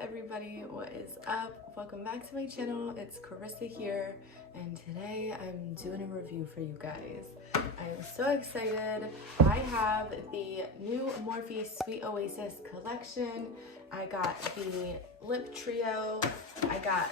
everybody, what is up? Welcome back to my channel. It's Carissa here, and today I'm doing a review for you guys. I'm so excited. I have the new Morphe Sweet Oasis collection. I got the lip trio, I got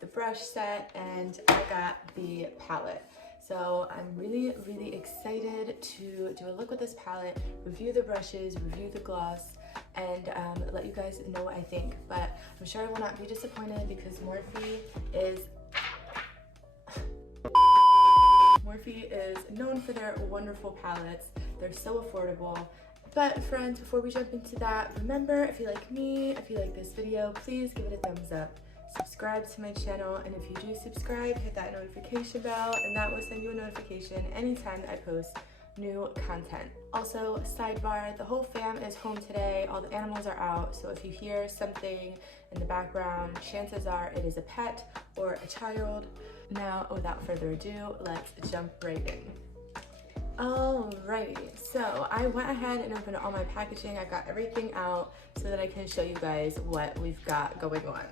the brush set, and I got the palette. So I'm really excited to do a look with this palette, review the brushes, review the gloss, and let you guys know what I think. But I'm sure I will not be disappointed because Morphe is known for their wonderful palettes. They're so affordable. But friends, before we jump into that, remember, if you like me, if you like this video, please give it a thumbs up. Subscribe to my channel, and if you do subscribe, hit that notification bell, and that will send you a notification anytime I post new content. Also, sidebar, the whole fam is home today. All the animals are out, so if you hear something in the background, chances are it is a pet or a child. Now, without further ado, let's jump right in. Alrighty, so I went ahead and opened all my packaging. I got everything out so that I can show you guys what we've got going on.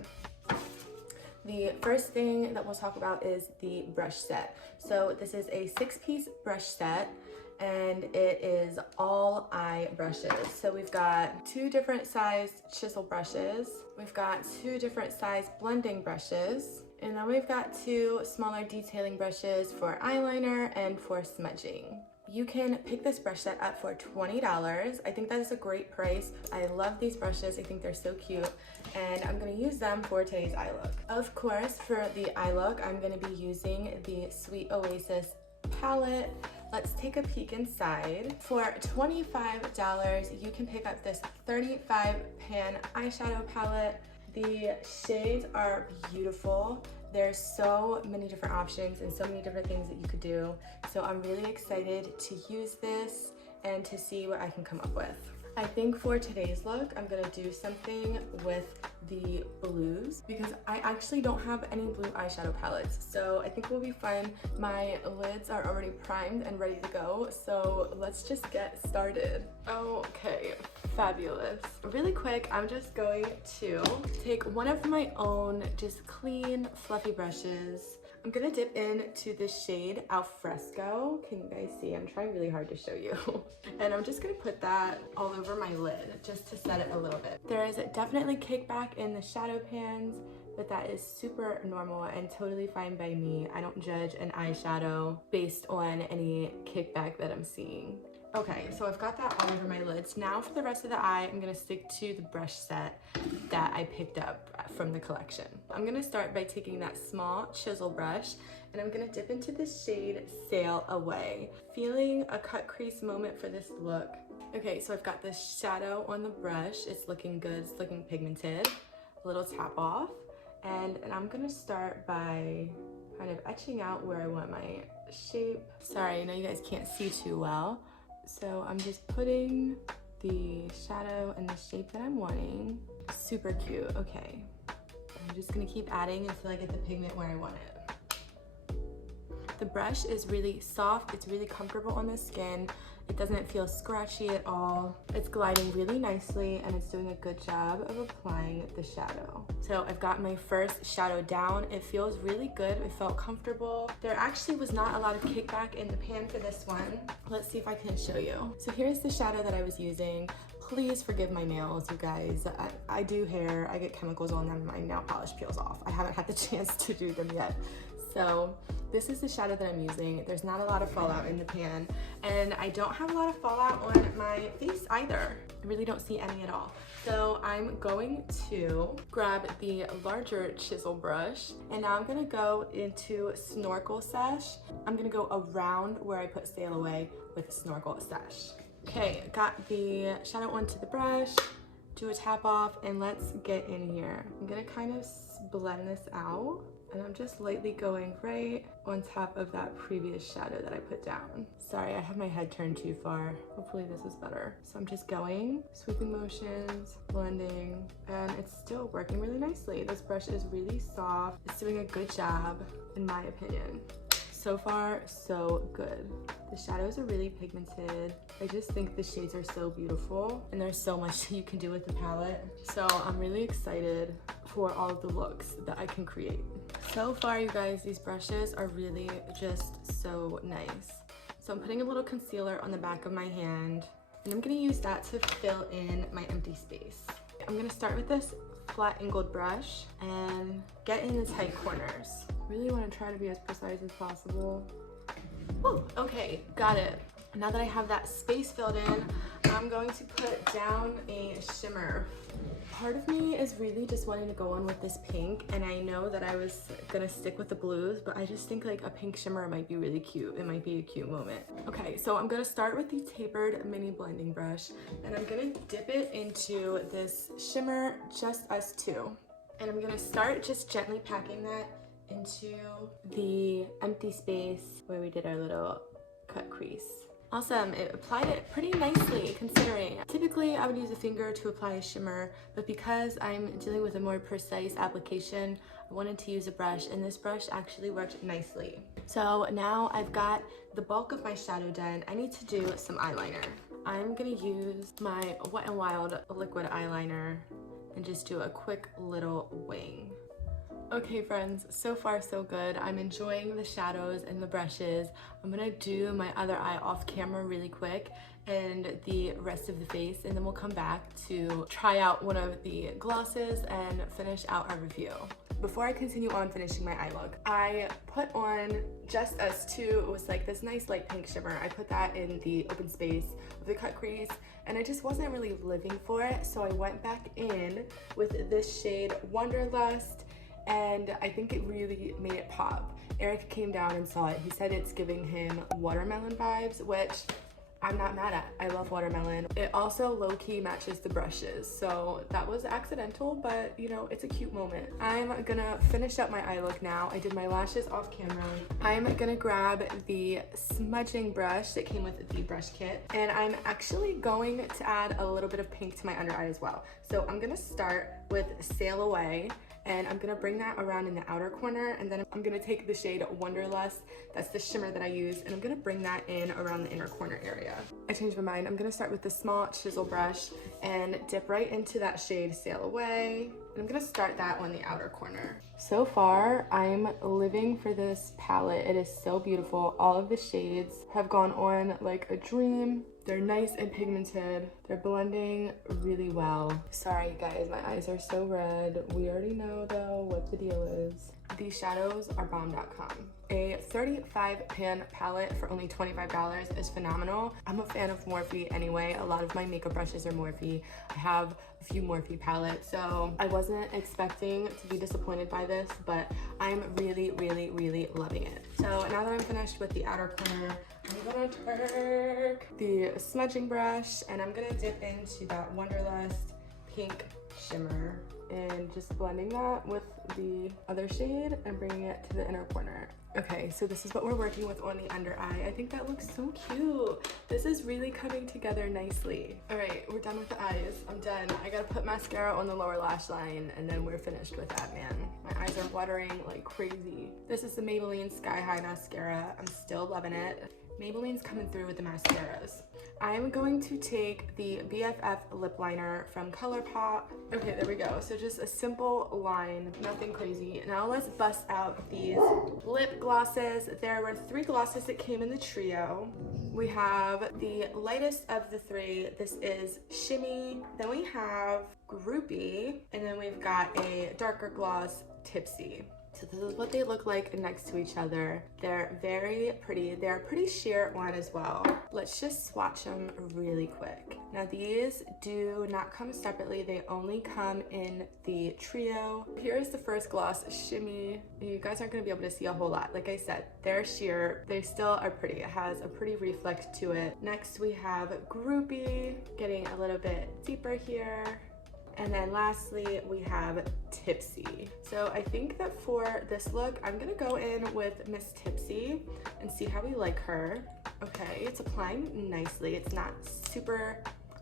The first thing that we'll talk about is the brush set. So this is a 6-piece brush set, and it is all eye brushes. So we've got 2 different sized chisel brushes, we've got 2 different sized blending brushes, and then we've got 2 smaller detailing brushes for eyeliner and for smudging. You can pick this brush set up for $20. I think that is a great price. I love these brushes. I think they're so cute, and I'm gonna use them for today's eye look. Of course, for the eye look, I'm gonna be using the Sweet Oasis palette. Let's take a peek inside. For $25, you can pick up this 35 pan eyeshadow palette. The shades are beautiful. There's so many different options and so many different things that you could do. So I'm really excited to use this and to see what I can come up with. I think for today's look, I'm gonna do something with the blues because I actually don't have any blue eyeshadow palettes. So I think it will be fun. My lids are already primed and ready to go. So let's just get started. Okay, fabulous. Really quick, I'm just going to take one of my own just clean, fluffy brushes. I'm gonna dip into the shade Alfresco. Can you guys see? I'm trying really hard to show you. And I'm just gonna put that all over my lid just to set it a little bit. There is definitely kickback in the shadow pans, but that is super normal and totally fine by me. I don't judge an eyeshadow based on any kickback that I'm seeing. Okay, so I've got that all over my lids. Now for the rest of the eye, I'm gonna stick to the brush set that I picked up from the collection. I'm gonna start by taking that small chisel brush, and I'm gonna dip into the shade Sail Away. Feeling a cut crease moment for this look. Okay, so I've got this shadow on the brush. It's looking good, it's looking pigmented. A little tap off, and I'm gonna start by kind of etching out where I want my shape. Sorry, I know you guys can't see too well. So I'm just putting the shadow and the shape that I'm wanting. Super cute, okay. I'm just gonna keep adding until I get the pigment where I want it. The brush is really soft, it's really comfortable on the skin. It doesn't feel scratchy at all. It's gliding really nicely, and it's doing a good job of applying the shadow. So I've got my first shadow down. It feels really good, it felt comfortable. There actually was not a lot of kickback in the pan for this one. Let's see if I can show you. So here's the shadow that I was using. Please forgive my nails, you guys. I do hair, I get chemicals on them, my nail polish peels off. I haven't had the chance to do them yet. So this is the shadow that I'm using. There's not a lot of fallout in the pan, and I don't have a lot of fallout on my face either. I really don't see any at all. So I'm going to grab the larger chisel brush, and now I'm gonna go into Snorkel Sesh. I'm gonna go around where I put Sail Away with Snorkel Sesh. Okay, got the shadow onto the brush, do a tap off, and let's get in here. I'm gonna kind of blend this out. And I'm just lightly going right on top of that previous shadow that I put down. Sorry, I have my head turned too far. Hopefully this is better. So I'm just going, sweeping motions, blending, and it's still working really nicely. This brush is really soft. It's doing a good job, in my opinion. So So far, so good. The shadows are really pigmented. I just think the shades are so beautiful and there's so much you can do with the palette. So I'm really excited for all of the looks that I can create. So far, you guys, these brushes are really just so nice. So I'm putting a little concealer on the back of my hand and I'm gonna use that to fill in my empty space. I'm gonna start with this flat angled brush and get in the tight corners. Really want to try to be as precise as possible. Woo, okay, got it. Now that I have that space filled in, I'm going to put down a shimmer. Part of me is really just wanting to go on with this pink, and I know that I was gonna stick with the blues, but I just think like a pink shimmer might be really cute. It might be a cute moment. Okay, so I'm gonna start with the tapered mini blending brush, and I'm gonna dip it into this shimmer, Just Us 2. And I'm gonna start just gently packing that into the empty space where we did our little cut crease. Awesome, it applied it pretty nicely considering. Typically I would use a finger to apply a shimmer, but because I'm dealing with a more precise application, I wanted to use a brush, and this brush actually worked nicely. So now I've got the bulk of my shadow done. I need to do some eyeliner. I'm gonna use my Wet n Wild liquid eyeliner and just do a quick little wing. Okay friends, so far so good. I'm enjoying the shadows and the brushes. I'm gonna do my other eye off camera really quick and the rest of the face, and then we'll come back to try out one of the glosses and finish out our review. Before I continue on finishing my eye look, I put on Just Us 2. It was like this nice light pink shimmer. I put that in the open space of the cut crease, and I just wasn't really living for it, so I went back in with this shade Wanderlust, and I think it really made it pop. Eric came down and saw it. He said it's giving him watermelon vibes, which I'm not mad at. I love watermelon. It also low-key matches the brushes, so that was accidental, but you know, it's a cute moment. I'm gonna finish up my eye look now. I did my lashes off camera. I'm gonna grab the smudging brush that came with the brush kit, and I'm actually going to add a little bit of pink to my under eye as well. So I'm gonna start with Sail Away, and I'm gonna bring that around in the outer corner, and then I'm gonna take the shade Wanderlust, that's the shimmer that I use, and I'm gonna bring that in around the inner corner area. I changed my mind. I'm gonna start with the small chisel brush and dip right into that shade Sail Away, and I'm gonna start that on the outer corner. So far, I'm living for this palette. It is so beautiful. All of the shades have gone on like a dream. They're nice and pigmented. They're blending really well. Sorry guys, my eyes are so red. We already know though what the deal is. These shadows are bomb.com. A 35 pan palette for only $25 is phenomenal. I'm a fan of Morphe anyway. A lot of my makeup brushes are Morphe. I have a few Morphe palettes, so I wasn't expecting to be disappointed by this, but I'm really, really, really loving it. So now that I'm finished with the outer corner, I'm gonna take the smudging brush and I'm gonna dip into that Wanderlust pink shimmer and just blending that with the other shade and bringing it to the inner corner. Okay, so this is what we're working with on the under eye. I think that looks so cute. This is really coming together nicely. All right, we're done with the eyes. I'm done. I gotta put mascara on the lower lash line and then we're finished with that, man. My eyes are watering like crazy. This is the Maybelline Sky High Mascara. I'm still loving it. Maybelline's coming through with the mascaras. I'm going to take the BFF lip liner from ColourPop. Okay, there we go. So just a simple line, nothing crazy. Now let's bust out these lip glosses. There were 3 glosses that came in the trio. We have the lightest of the 3. This is Shimmy. Then we have Groupie. And then we've got a darker gloss, Tipsy. So this is what they look like next to each other. They're very pretty. They're pretty sheer on as well. Let's just swatch them really quick. Now these do not come separately. They only come in the trio. Here's the first gloss, Shimmy. You guys aren't gonna be able to see a whole lot. Like I said, they're sheer. They still are pretty. It has a pretty reflect to it. Next we have Groupie, getting a little bit deeper here. And then lastly, we have Tipsy. So I think that for this look, I'm gonna go in with Miss Tipsy and see how we like her. Okay, it's applying nicely. It's not super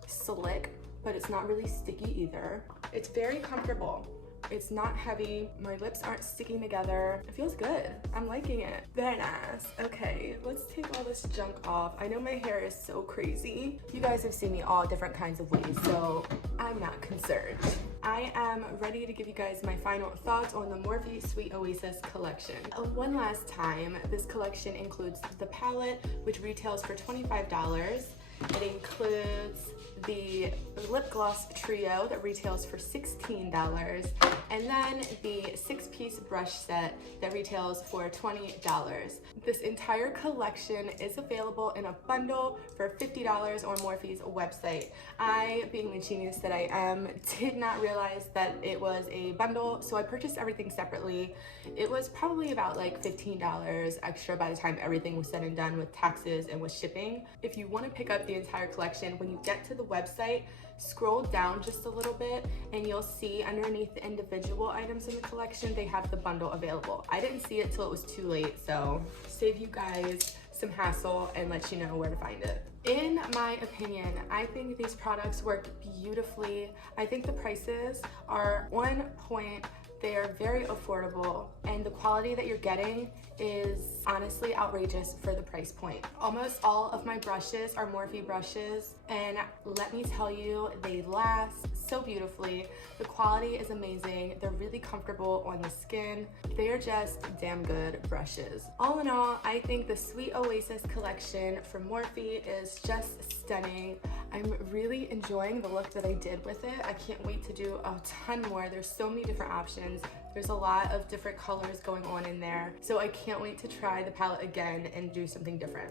slick, but it's not really sticky either. It's very comfortable. It's not heavy. My lips aren't sticking together. It feels good. I'm liking it. Very nice. Okay, let's take all this junk off. I know my hair is so crazy. You guys have seen me all different kinds of ways, so I'm not concerned. I am ready to give you guys my final thoughts on the Morphe Sweet Oasis collection. One last time, this collection includes the palette, which retails for $25. It includes the lip gloss trio that retails for $16, and then the 6-piece brush set that retails for $20. This entire collection is available in a bundle for $50 on Morphe's website. I, being the genius that I am, did not realize that it was a bundle, so I purchased everything separately. It was probably about like $15 extra by the time everything was said and done with taxes and with shipping. If you want to pick up the entire collection, when you get to the website, scroll down just a little bit and you'll see underneath the individual items in the collection, they have the bundle available. I didn't see it till it was too late, so save you guys some hassle and let you know where to find it. In my opinion, I think these products work beautifully. I think the prices are on point. They are very affordable, and the quality that you're getting is honestly outrageous for the price point. Almost all of my brushes are Morphe brushes, and let me tell you, they last so beautifully. The quality is amazing. They're really comfortable on the skin. They are just damn good brushes. All in all, I think the Sweet Oasis collection from Morphe is just stunning. I'm really enjoying the look that I did with it. I can't wait to do a ton more. There's so many different options. There's a lot of different colors going on in there. So I can't wait to try the palette again and do something different.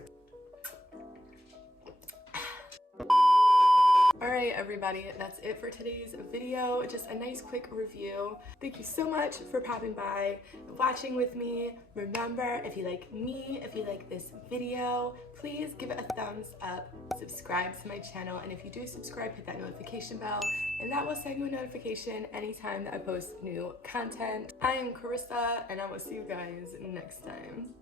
Alright everybody, that's it for today's video. Just a nice quick review. Thank you so much for popping by, watching with me. Remember, if you like me, if you like this video, please give it a thumbs up, subscribe to my channel, and if you do subscribe, hit that notification bell, and that will send you a notification anytime that I post new content. I am Carissa, and I will see you guys next time.